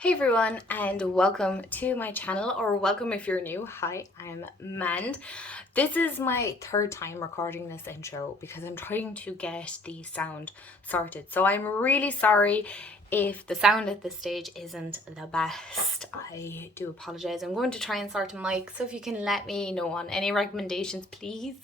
Hey everyone, and welcome to my channel, or welcome if you're new. Hi, I'm Mand. This is my third time recording this intro because I'm trying to get the sound sorted. So I'm really sorry if the sound at this stage isn't the best. I do apologize. I'm going to try and sort a mic, so if you can let me know on any recommendations, please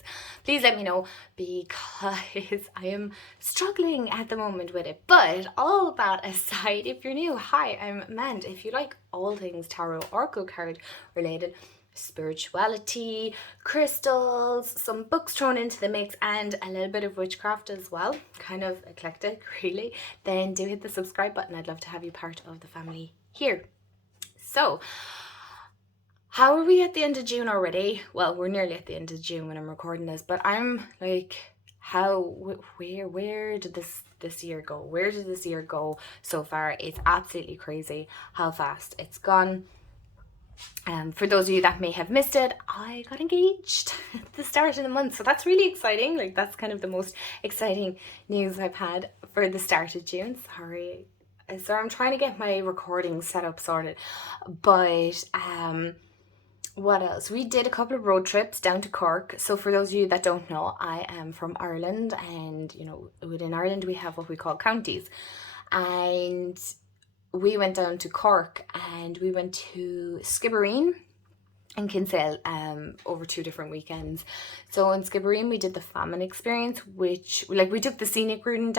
let me know, because I am struggling at the moment with it. But all that aside, if you're new, hi, I'm Mand. If you like all things tarot, oracle card related, spirituality, crystals, some books thrown into the mix, and a little bit of witchcraft as well, kind of eclectic really, then do hit the subscribe button. I'd love to have you part of the family here. So how are we at the end of June already? Well, we're nearly at the end of June when I'm recording this, but I'm like, where did this year go? Where did this year go so far? It's absolutely crazy how fast it's gone. For those of you that may have missed it, I got engaged at the start of the month, so that's really exciting. Like, that's kind of the most exciting news I've had for the start of June. Sorry, so I'm trying to get my recording set up sorted, but what else? We did a couple of road trips down to Cork. So for those of you that don't know, I am from Ireland, and within Ireland we have what we call counties, and we went down to Cork and we went to Skibbereen and Kinsale over 2 different weekends. So in Skibbereen we did the famine experience, which, like, we took the scenic route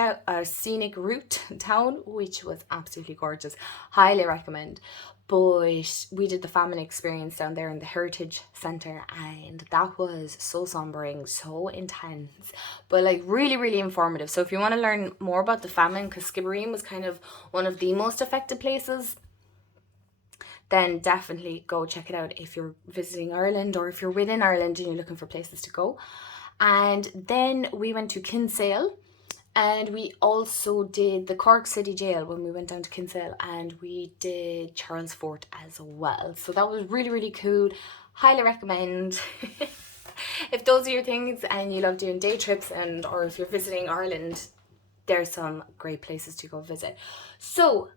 down, which was absolutely gorgeous. Highly recommend. But we did the famine experience down there in the Heritage Centre, and that was so sombering, so intense, but like really, really informative. So if you want to learn more about the famine, because Skibbereen was kind of one of the most affected places, then definitely go check it out if you're visiting Ireland, or if you're within Ireland and you're looking for places to go. And then we went to Kinsale, and we also did the Cork City Jail when we went down to Kinsale, and we did Charles Fort as well. So that was really, really cool. Highly recommend. If those are your things and you love doing day trips, or if you're visiting Ireland, there's some great places to go visit. So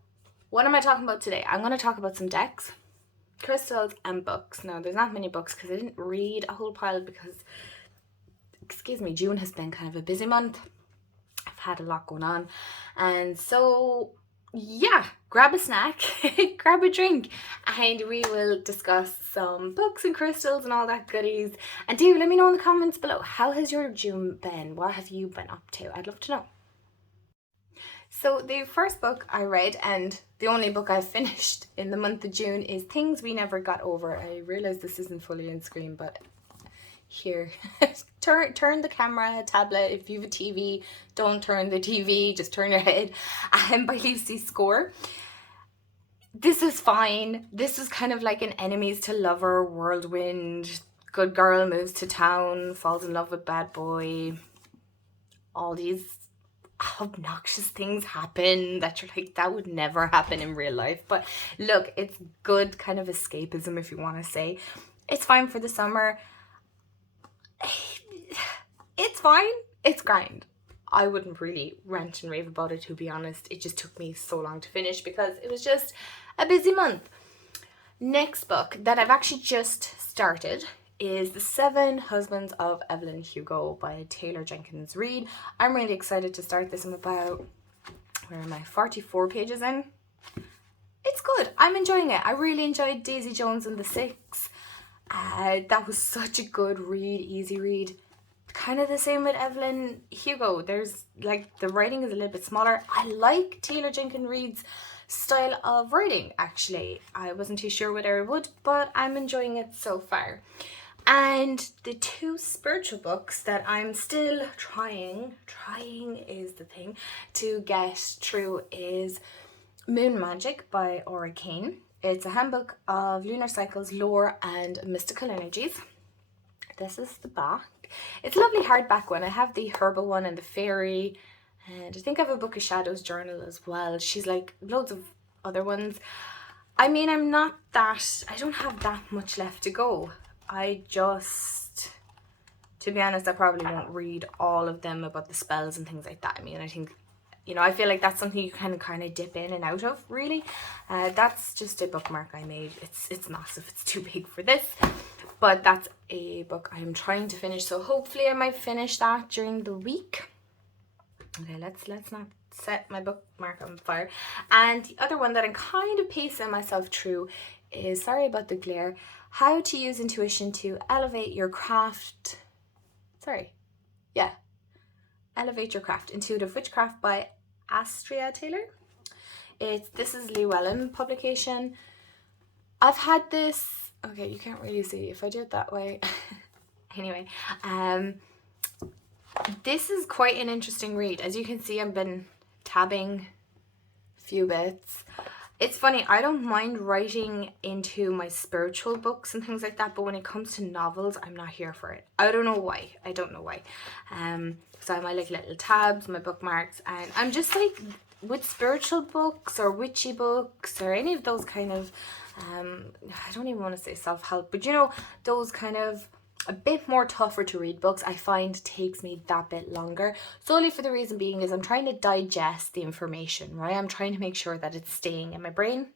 what am I talking about today? I'm going to talk about some decks, crystals, and books. Now, there's not many books because I didn't read a whole pile because, June has been kind of a busy month. I've had a lot going on, and so yeah, grab a snack, grab a drink, and we will discuss some books and crystals and all that goodies. And do let me know in the comments below, how has your June been? What have you been up to? I'd love to know. So the first book I read, and the only book I've finished in the month of June, is Things We Never Got Over. I realize this isn't fully on screen, but here, turn the camera, tablet. If you have a TV, don't turn the TV, just turn your head. By Lucy Score. This is fine. This is kind of like an enemies to lover whirlwind. Good girl moves to town, falls in love with bad boy. All these obnoxious things happen that you're like, that would never happen in real life. But look, it's good kind of escapism, if you want to say. It's fine for the summer. It's fine. It's grind. I wouldn't really rant and rave about it, to be honest. It just took me so long to finish because it was just a busy month. Next book that I've actually just started is The 7 Husbands of Evelyn Hugo by Taylor Jenkins Reid. I'm really excited to start this. I'm about, 44 pages in. It's good. I'm enjoying it. I really enjoyed Daisy Jones and the Six. That was such a good read, easy read. Kind of the same with Evelyn Hugo. There's, like, the writing is a little bit smaller. I like Taylor Jenkins Reid's style of writing, actually. I wasn't too sure whether I would, but I'm enjoying it so far. And the 2 spiritual books that I'm still trying is the thing, to get through is Moon Magic by Aura Kane. It's a handbook of lunar cycles, lore, and mystical energies. This is the back. It's a lovely hardback one. I have the herbal one and the fairy, and I think I have a Book of Shadows journal as well. She's like loads of other ones. I mean, I don't have that much left to go. To be honest, I probably won't read all of them about the spells and things like that. I mean, I think, You know, I feel like that's something you can kind of dip in and out of, really. That's just a bookmark I made. It's massive. It's too big for this. But that's a book I'm trying to finish. So hopefully I might finish that during the week. Okay, let's not set my bookmark on fire. And the other one that I'm kind of pacing myself through is, sorry about the glare, How to Use Intuition to Elevate Your Craft. Elevate Your Craft, Intuitive Witchcraft by Astria Taylor. This is Llewellyn publication. I've had this, okay, you can't really see if I do it that way. Anyway, this is quite an interesting read. As you can see, I've been tabbing a few bits. It's funny, I don't mind writing into my spiritual books and things like that, but when it comes to novels, I'm not here for it. I don't know why. So I have my like little tabs, my bookmarks, and I'm just like, with spiritual books or witchy books or any of those kind of, I don't even want to say self-help, but you know, those kind of a bit more tougher to read books, I find takes me that bit longer, solely for the reason being is I'm trying to digest the information, right? I'm trying to make sure that it's staying in my brain.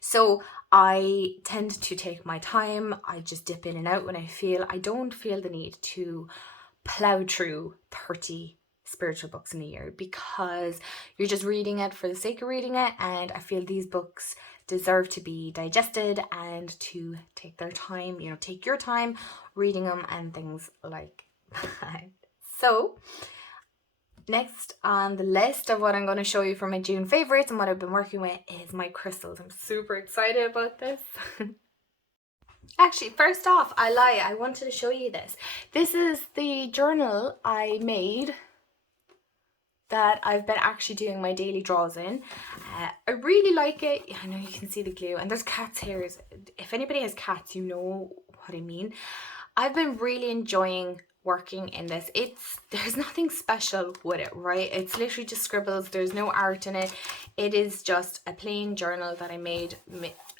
So I tend to take my time. I just dip in and out when I don't feel the need to plow through 30 spiritual books in a year, because you're just reading it for the sake of reading it, and I feel these books deserve to be digested and to take their time, you know, take your time reading them and things like that. So next on the list of what I'm going to show you from my June favorites and what I've been working with is my crystals. I'm super excited about this. Actually, first off, I lie, I wanted to show you this. This is the journal I made that I've been actually doing my daily draws in. I really like it. I know you can see the glue, and there's cat's hairs. If anybody has cats, you know what I mean. I've been really enjoying working in this. There's nothing special with it, right? It's literally just scribbles. There's no art in it. It is just a plain journal that I made,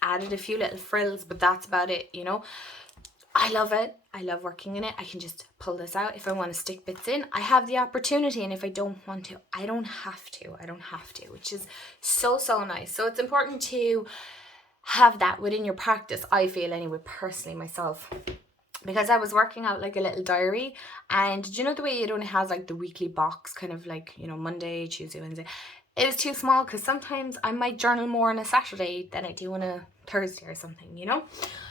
added a few little frills, but that's about it, you know. I love it. I love working in it. I can just pull this out. If I want to stick bits in, I have the opportunity, and if I don't want to, I don't have to, which is so nice. So it's important to have that within your practice, I feel anyway, personally myself. Because I was working out like a little diary, and do you know the way it only has like the weekly box, kind of like, you know, Monday, Tuesday, Wednesday. It was too small because sometimes I might journal more on a Saturday than I do on a Thursday or something, you know.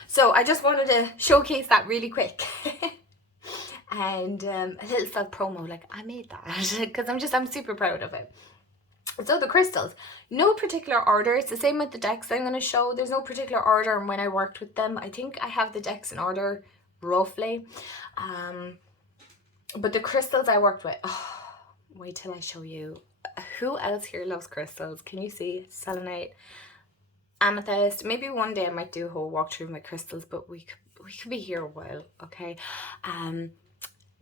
So I just wanted to showcase that really quick. And a little self promo, like I made that because I'm super proud of it. So the crystals, no particular order. It's the same with the decks I'm going to show. There's no particular order and when I worked with them. I think I have the decks in order roughly. But the crystals I worked with, wait till I show you. Who else here loves crystals? Can you see? Selenite, amethyst. Maybe one day I might do a whole walkthrough of my crystals, but we could be here a while, okay?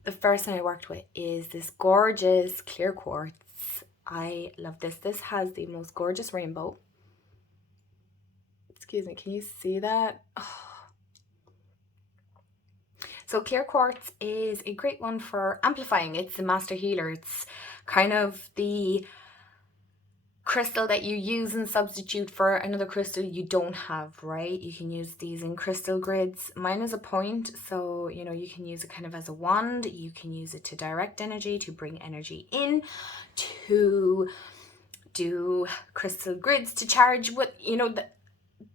The first one I worked with is this gorgeous clear quartz. I love this. This has the most gorgeous rainbow. Excuse me, can you see that? Oh. So clear quartz is a great one for amplifying. It's the master healer. It's kind of the crystal that you use and substitute for another crystal you don't have, right? You can use these in crystal grids. Mine is a point, so you know, you can use it kind of as a wand. You can use it to direct energy, to bring energy in, to do crystal grids, to charge. What, you know,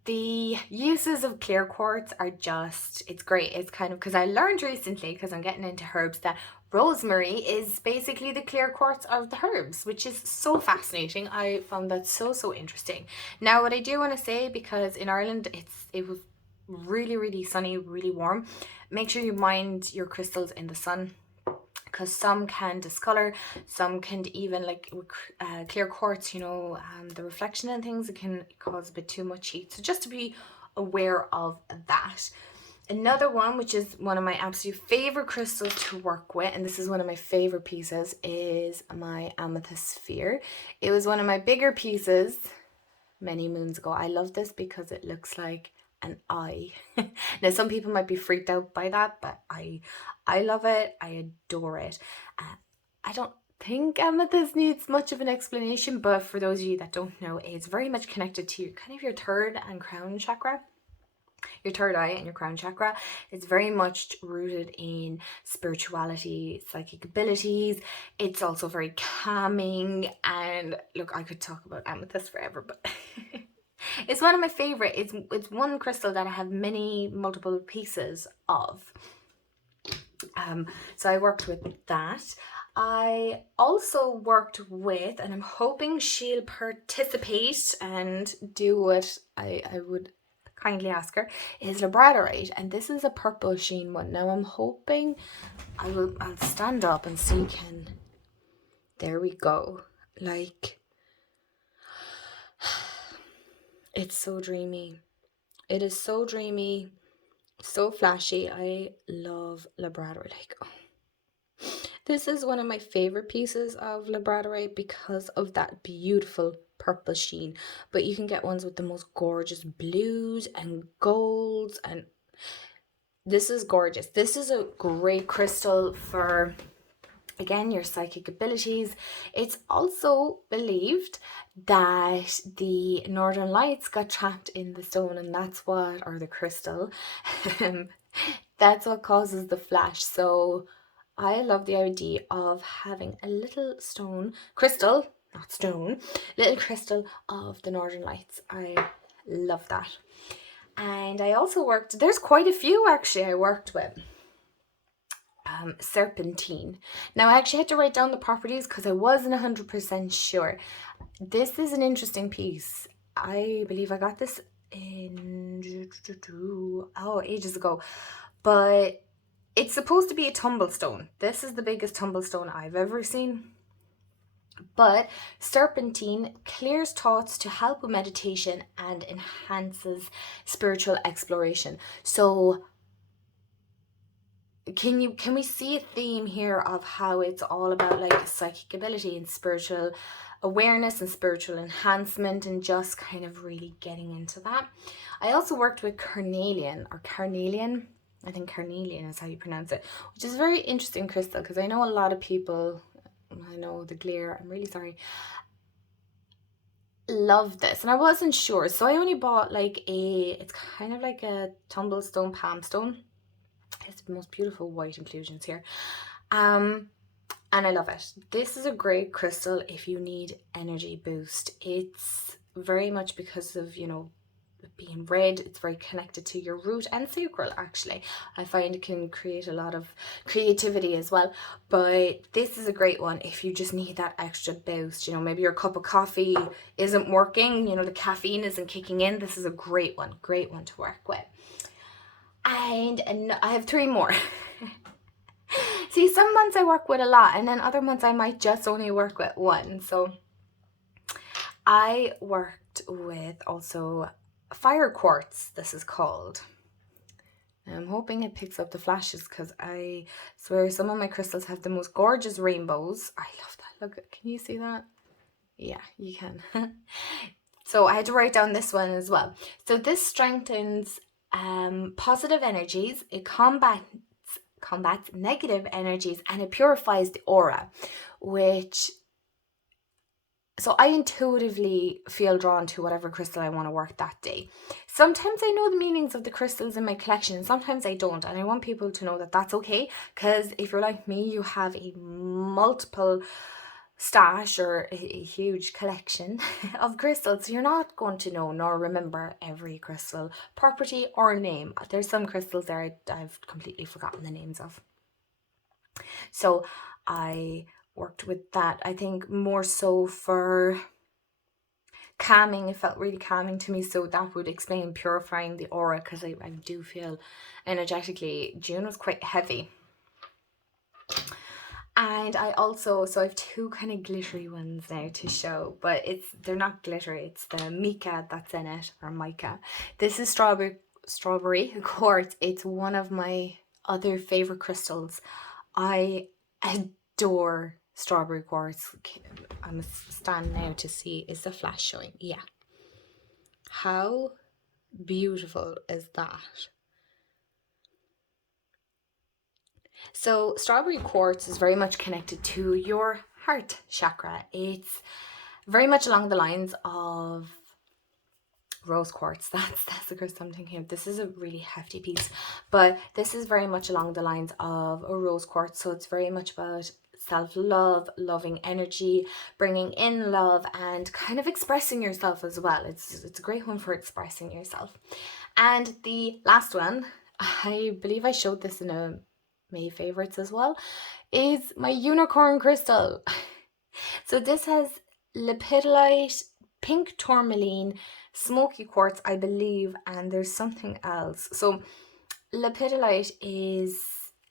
the uses of clear quartz are just, it's great. It's kind of, because I learned recently, because I'm getting into herbs, that rosemary is basically the clear quartz of the herbs, which is so fascinating. I found that so interesting. Now what I do want to say, because in Ireland it was really sunny, really warm, make sure you mind your crystals in the sun, because some can discolor, some can even, like clear quartz, you know, the reflection and things, it can cause a bit too much heat. So just to be aware of that. Another one, which is one of my absolute favorite crystals to work with, and this is one of my favorite pieces, is my amethyst sphere. It was one of my bigger pieces many moons ago. I love this because it looks like an eye. Now some people might be freaked out by that, but I love it. I adore it. think amethyst needs much of an explanation, but for those of you that don't know, it's very much connected to your third and crown chakra. Your third eye and your crown chakra. It's very much rooted in spirituality, psychic abilities. It's also very calming. And look, I could talk about amethyst forever, but it's one of my favorite. It's one crystal that I have multiple pieces of. So I worked with that. I also worked with, and I'm hoping she'll participate and do what I would kindly ask her, is labradorite, and this is a purple sheen one. Now I'm hoping I'll stand up and see there we go. Like, it's so dreamy. It is so dreamy, so flashy. I love labradorite. Like, oh. This is one of my favorite pieces of labradorite because of that beautiful purple sheen, but you can get ones with the most gorgeous blues and golds, and this is gorgeous. This is a great crystal for, again, your psychic abilities. It's also believed that the northern lights got trapped in the stone, and or the crystal, that's what causes the flash. So I love the idea of having a little crystal of the northern lights. I love that. And I also there's quite a few actually I worked with. Serpentine. Now I actually had to write down the properties because I wasn't 100% sure. This is an interesting piece. I believe I got this in ages ago, but it's supposed to be a tumblestone. This is the biggest tumblestone I've ever seen. But serpentine clears thoughts to help with meditation and enhances spiritual exploration. So can we see a theme here of how it's all about like psychic ability and spiritual awareness and spiritual enhancement, and just kind of really getting into that. I also worked with carnelian. I think carnelian is how you pronounce it, which is a very interesting crystal because I know a lot of people, I know the glare, I'm really sorry, love this, and I wasn't sure, so I only bought it's kind of like a tumblestone palm stone. It's the most beautiful white inclusions here, and I love it. This is a great crystal if you need energy boost. It's very much because of being red, it's very connected to your root and sacral. Actually, I find it can create a lot of creativity as well, but this is a great one if you just need that extra boost. Maybe your cup of coffee isn't working, the caffeine isn't kicking in. This is a great one to work with. And I have 3 more. See, some months I work with a lot, and then other months I might just only work with one. So I worked with also fire quartz, this is called. I'm hoping it picks up the flashes because I swear some of my crystals have the most gorgeous rainbows. I love that. Look, can you see that? Yeah, you can. So I had to write down this one as well. So this strengthens positive energies. It combats negative energies, and it purifies the aura, so I intuitively feel drawn to whatever crystal I want to work that day. Sometimes I know the meanings of the crystals in my collection, and sometimes I don't, and I want people to know that that's okay, because if you're like me, you have a multiple stash or a huge collection of crystals, so you're not going to know nor remember every crystal property or name. There's some crystals there I've completely forgotten the names of. So I worked with that, I think more so for calming. It felt really calming to me, so that would explain purifying the aura, because I do feel energetically June was quite heavy. And I have 2 kind of glittery ones now to show, but they're not glittery, it's the mica that's in it, or mica. This is strawberry quartz. It's one of my other favorite crystals. I adore strawberry quartz. I must stand now to see, is the flash showing? Yeah. How beautiful is that? So strawberry quartz is very much connected to your heart chakra. It's very much along the lines of rose quartz. That's the crystal I'm thinking of. This is a really hefty piece, but this is very much along the lines of a rose quartz. So it's very much about self-love, loving energy, bringing in love, and kind of expressing yourself as well. It's a great one for expressing yourself. And the last one, I believe I showed this in a May favorites as well, is my unicorn crystal. So this has lepidolite, pink tourmaline, smoky quartz, I believe, and there's something else. So lepidolite is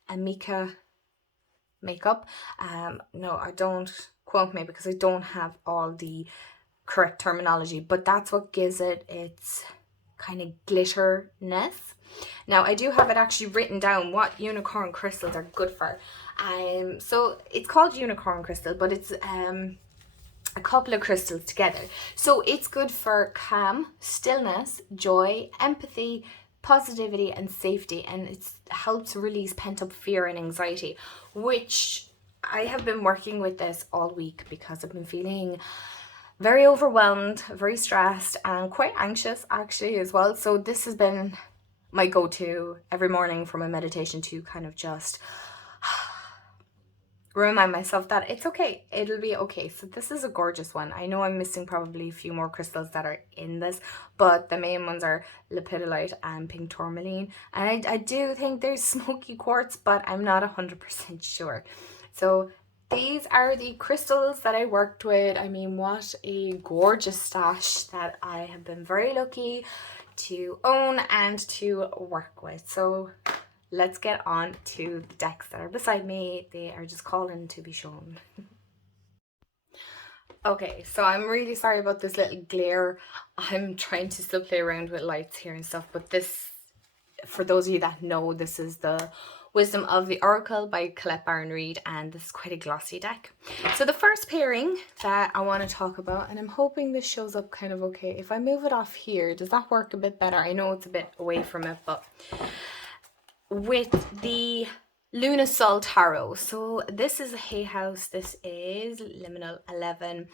a mica makeup. No, I don't quote me because I don't have all the correct terminology, but that's what gives it its kind of glitterness. Now I do have it actually written down what unicorn crystals are good for. So it's called unicorn crystal, but it's a couple of crystals together. So it's good for calm, stillness, joy, empathy, positivity, and safety, and it helps release pent-up fear and anxiety, which I have been working with this all week because I've been feeling very overwhelmed, very stressed, and quite anxious actually as well. So this has been my go-to every morning for my meditation to kind of just remind myself that it's okay, it'll be okay. So this is a gorgeous one. I know I'm missing probably a few more crystals that are in this, but the main ones are lepidolite and pink tourmaline, and I do think there's smoky quartz, but I'm not 100% sure. So these are the crystals that I worked with. I mean, what a gorgeous stash that I have been very lucky to own and to work with. So let's get on to the decks that are beside me. They are just calling to be shown. Okay, so I'm really sorry about this little glare. I'm trying to still play around with lights here and stuff, but this, for those of you that know, this is the Wisdom of the Oracle by Colette Baron-Reid, and this is quite a glossy deck. So the first pairing that I want to talk about, and I'm hoping this shows up kind of okay. If I move it off here, does that work a bit better? I know it's a bit away from it, but with the Luna Sol Tarot. So this is a Hay House. This is Liminal 11.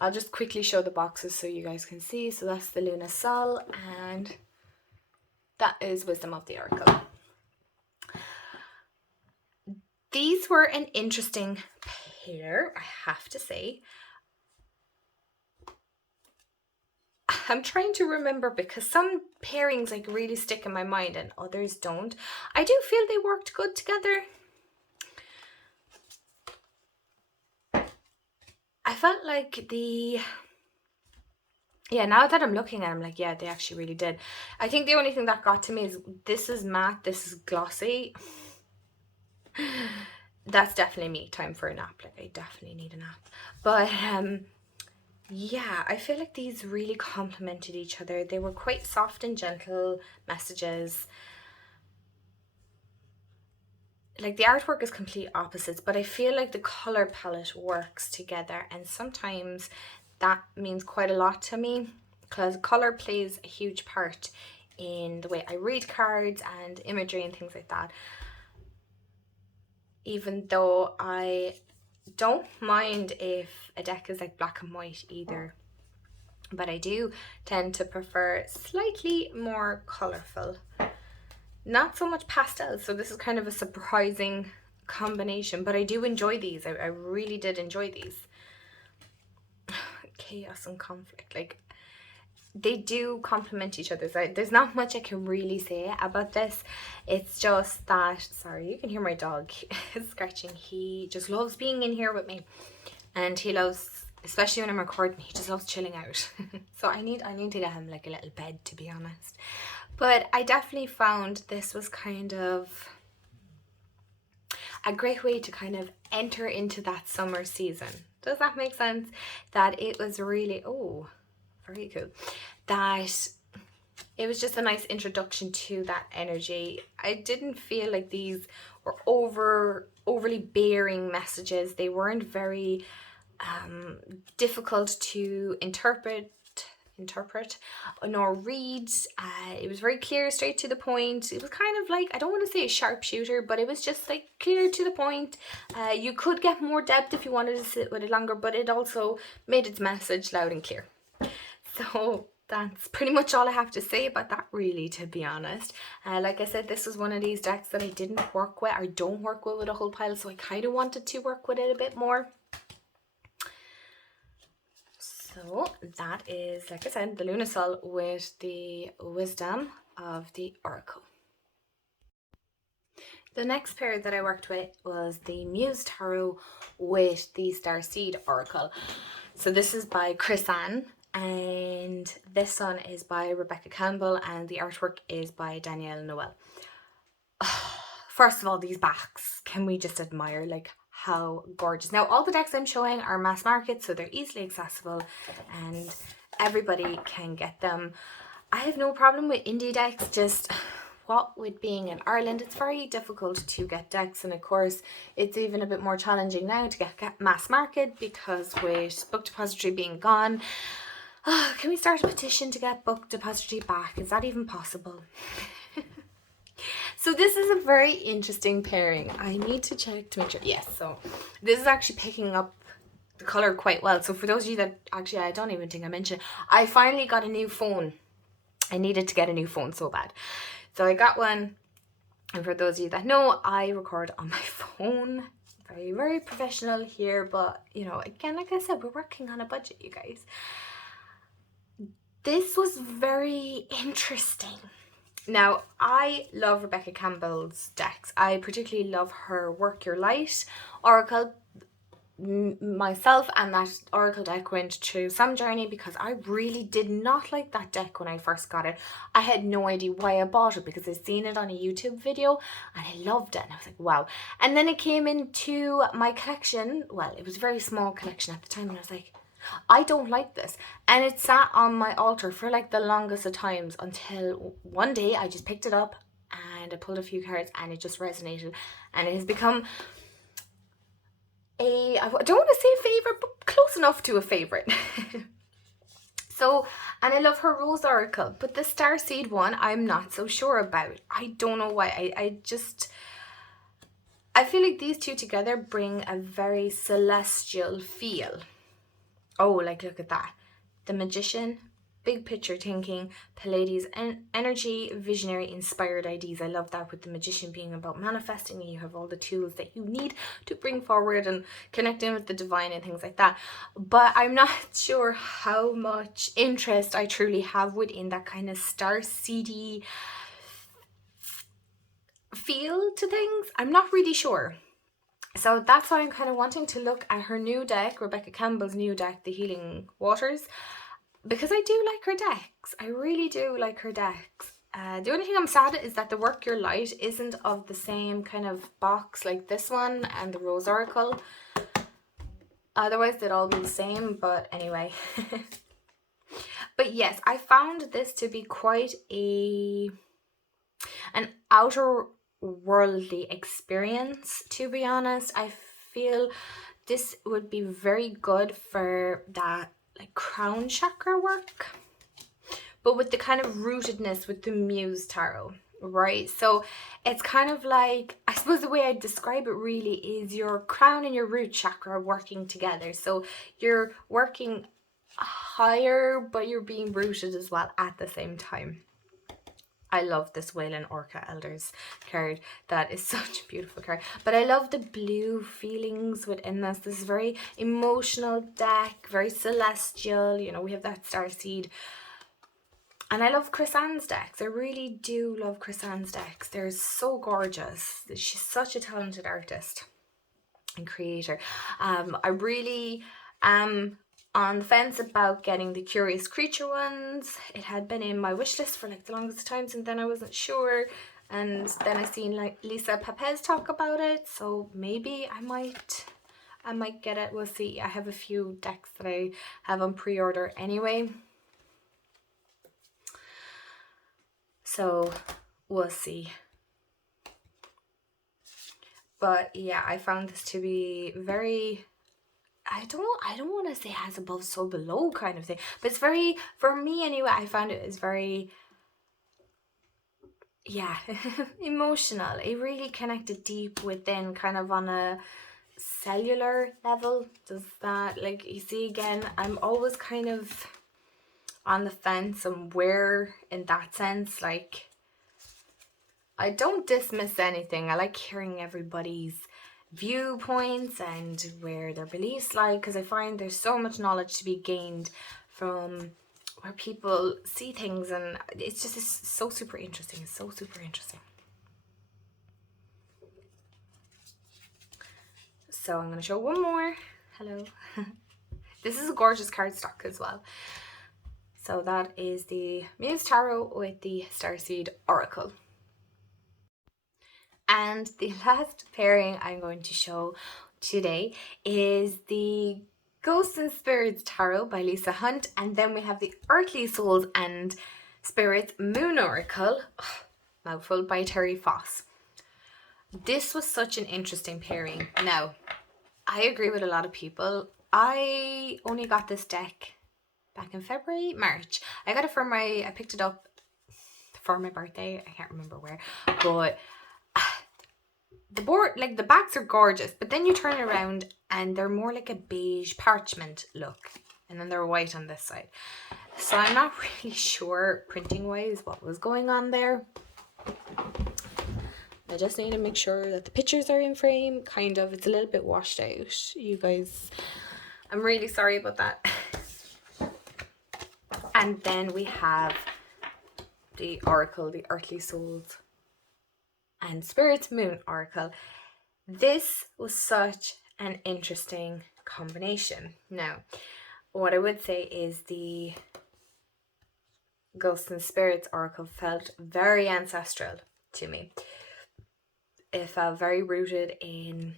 I'll just quickly show the boxes so you guys can see. So that's the Luna Sol, and that is Wisdom of the Oracle. These were an interesting pair, I have to say. I'm trying to remember because some pairings like really stick in my mind and others don't. I do feel they worked good together. I felt like now that I'm looking at them, like, yeah, they actually really did. I think the only thing that got to me is this is matte, this is glossy. That's definitely me. Time for a nap. Like, I definitely need a nap. But yeah, I feel like these really complemented each other. They were quite soft and gentle messages. Like, the artwork is complete opposites, but I feel like the color palette works together, and sometimes that means quite a lot to me because color plays a huge part in the way I read cards and imagery and things like that. Even though I don't mind if a deck is like black and white either, but I do tend to prefer slightly more colorful, not so much pastel. So this is kind of a surprising combination, but I do enjoy these. I really did enjoy these. Chaos and conflict, like, they do complement each other. So there's not much I can really say about this. It's just that, sorry, you can hear my dog scratching. He just loves being in here with me, and he loves, especially when I'm recording, he just loves chilling out. So I need to get him like a little bed, to be honest. But I definitely found this was kind of a great way to kind of enter into that summer season. Does that make sense? That it was really, oh, very cool, that it was just a nice introduction to that energy. I didn't feel like these were overly bearing messages. They weren't very difficult to interpret interpret nor read. It was very clear, straight to the point. It was kind of like, I don't want to say a sharpshooter, but it was just like clear to the point. You could get more depth if you wanted to sit with it longer, but it also made its message loud and clear. So that's pretty much all I have to say about that, really, to be honest. Like I said, this was one of these decks that I didn't work with, or don't work with a whole pile, so I kind of wanted to work with it a bit more. So that is, like I said, the Lunasol with the Wisdom of the Oracle. The next pair that I worked with was the Muse Tarot with the Starseed Oracle. So this is by Chris Ann, and this one is by Rebecca Campbell, and the artwork is by Danielle Noel. First of all, these backs, can we just admire like how gorgeous. Now all the decks I'm showing are mass market, so they're easily accessible and everybody can get them. I have no problem with indie decks, just what with being in Ireland, it's very difficult to get decks, and of course it's even a bit more challenging now to get mass market because with Book Depository being gone. Can we start a petition to get Book Depository back? Is that even possible? So this is a very interesting pairing. I need to check to make sure. Yes, so this is actually picking up the colour quite well. So for those of you that, actually I don't even think I mentioned, I finally got a new phone. I needed to get a new phone so bad. So I got one, and for those of you that know, I record on my phone. Very, very professional here, but you know, again, like I said, we're working on a budget, you guys. This was very interesting. Now, I love Rebecca Campbell's decks. I particularly love her Work Your Light Oracle. Myself and that Oracle deck went through some journey because I really did not like that deck when I first got it. I had no idea why I bought it because I'd seen it on a YouTube video and I loved it, and I was like, wow. And then it came into my collection. Well, it was a very small collection at the time, and I was like, I don't like this. And it sat on my altar for like the longest of times until one day I just picked it up and I pulled a few cards and it just resonated, and it has become I don't want to say a favorite, but close enough to a favorite. So, and I love her Rose Oracle, but the Starseed one I'm not so sure about. I don't know why. I feel like these two together bring a very celestial feel. Oh, like look at that. The Magician, big picture thinking, Pallades, energy, visionary, inspired ideas. I love that, with the Magician being about manifesting, and you have all the tools that you need to bring forward and connecting with the divine and things like that. But I'm not sure how much interest I truly have within that kind of starseedy feel to things. I'm not really sure. So that's why I'm kind of wanting to look at her new deck, Rebecca Campbell's new deck, the Healing Waters, because I do like her decks. I really do like her decks. The only thing I'm sad is that the Work Your Light isn't of the same kind of box like this one and the Rose Oracle. Otherwise they'd all be the same, but anyway. But yes, I found this to be quite an outer worldly experience, to be honest. I feel this would be very good for that like crown chakra work, but with the kind of rootedness with the Muse Tarot, right? So it's kind of like, I suppose the way I describe it really is your crown and your root chakra working together. So you're working higher, but you're being rooted as well at the same time. I love this Wailing Orca Elders card. That is such a beautiful card. But I love the blue feelings within this. This is very emotional deck, very celestial. You know, we have that Starseed. And I love Chris Ann's decks. I really do love Chris Ann's decks. They're so gorgeous. She's such a talented artist and creator. I really am on the fence about getting the Curious Creature ones. It had been in my wish list for like the longest times, and then I wasn't sure, and then I seen like Lisa Pepez talk about it, so maybe I might get it. We'll see. I have a few decks that I have on pre-order anyway, so we'll see. But yeah, I found this to be very I don't want to say has above so below kind of thing, but it's very, for me anyway, I found it is very, yeah, emotional. It really connected deep within, kind of on a cellular level. Does that, like, you see, again, I'm always kind of on the fence on where, in that sense, like, I don't dismiss anything. I like hearing everybody's viewpoints and where their beliefs lie, because I find there's so much knowledge to be gained from where people see things, and it's just, it's so super interesting. It's so super interesting. So I'm going to show one more. Hello. This is a gorgeous cardstock as well. So that is the Muse Tarot with the Starseed Oracle. And the last pairing I'm going to show today is the Ghosts and Spirits Tarot by Lisa Hunt, and then we have the Earthly Souls and Spirits Moon Oracle, mouthful, by Terry Foss. This was such an interesting pairing. Now, I agree with a lot of people. I only got this deck back in February, March. I got it for I picked it up for my birthday. I can't remember where, but the board, like, the backs are gorgeous, but then you turn it around and they're more like a beige parchment look, and then they're white on this side. So I'm not really sure printing wise what was going on there. I just need to make sure that the pictures are in frame, kind of. It's a little bit washed out, you guys. I'm really sorry about that. And then we have the Oracle, the Earthly Souls and Spirits Moon Oracle. This was such an interesting combination. Now, what I would say is the Ghosts and Spirits Oracle felt very ancestral to me. It felt very rooted in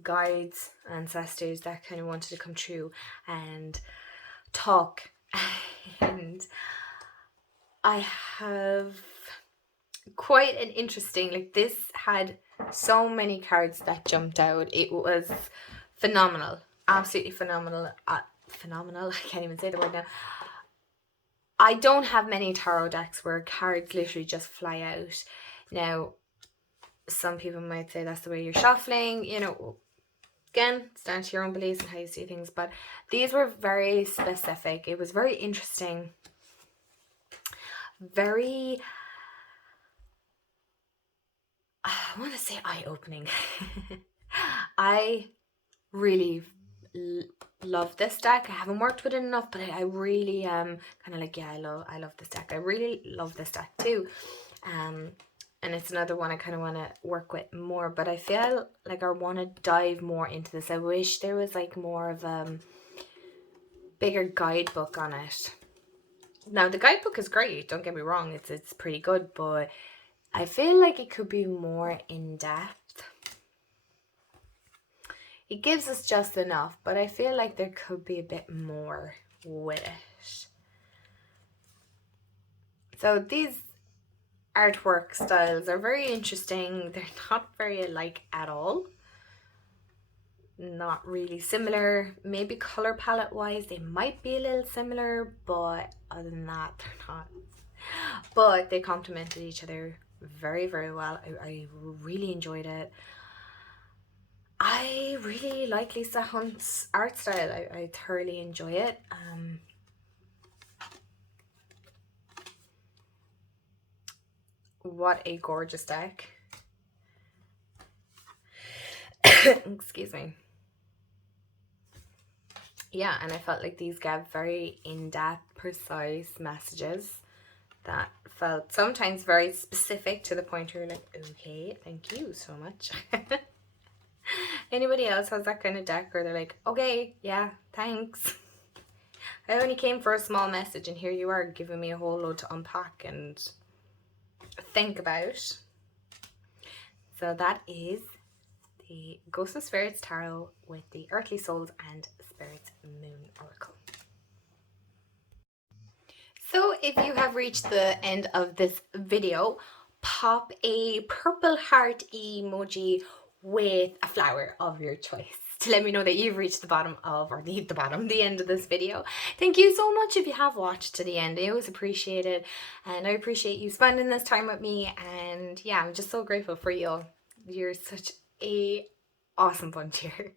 guides, ancestors that kind of wanted to come true and talk. And I have quite an interesting, like, this had so many cards that jumped out. It was phenomenal, absolutely phenomenal. Phenomenal, I can't even say the word now. I don't have many tarot decks where cards literally just fly out. Now, some people might say that's the way you're shuffling, you know, again, it's down to your own beliefs and how you see things, but these were very specific. It was very interesting, very, I want to say eye-opening. I really love this deck. I haven't worked with it enough, but I really kind of like, yeah, I love this deck. I really love this deck too. And it's another one I kind of want to work with more, but I feel like I want to dive more into this. I wish there was like more of a bigger guidebook on it. Now, the guidebook is great, don't get me wrong, it's pretty good, but I feel like it could be more in depth. It gives us just enough, but I feel like there could be a bit more with it. So these artwork styles are very interesting. They're not very alike at all. Not really similar. Maybe color palette wise they might be a little similar, but other than that they're not. But they complemented each other very, very well. I really enjoyed it. I really like Lisa Hunt's art style. I thoroughly enjoy it. What a gorgeous deck. Excuse me. Yeah, and I felt like these gave very in-depth, precise messages that felt sometimes very specific, to the point where you're like, okay, thank you so much. Anybody else has that kind of deck where they're like, okay, yeah, thanks. I only came for a small message and here you are giving me a whole load to unpack and think about. So that is the Ghosts and Spirits Tarot with the Earthly Souls and Spirits Moon Oracle. So if you have reached the end of this video, pop a purple heart emoji with a flower of your choice. to let me know that you've reached the end of this video. Thank you so much if you have watched to the end. I always appreciate it, and I appreciate you spending this time with me. And yeah, I'm just so grateful for you. You're such a awesome bunch here.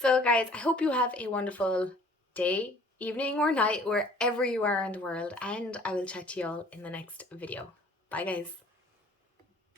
So guys, I hope you have a wonderful day, evening, or night, wherever you are in the world, and I will chat to you all in the next video. Bye guys.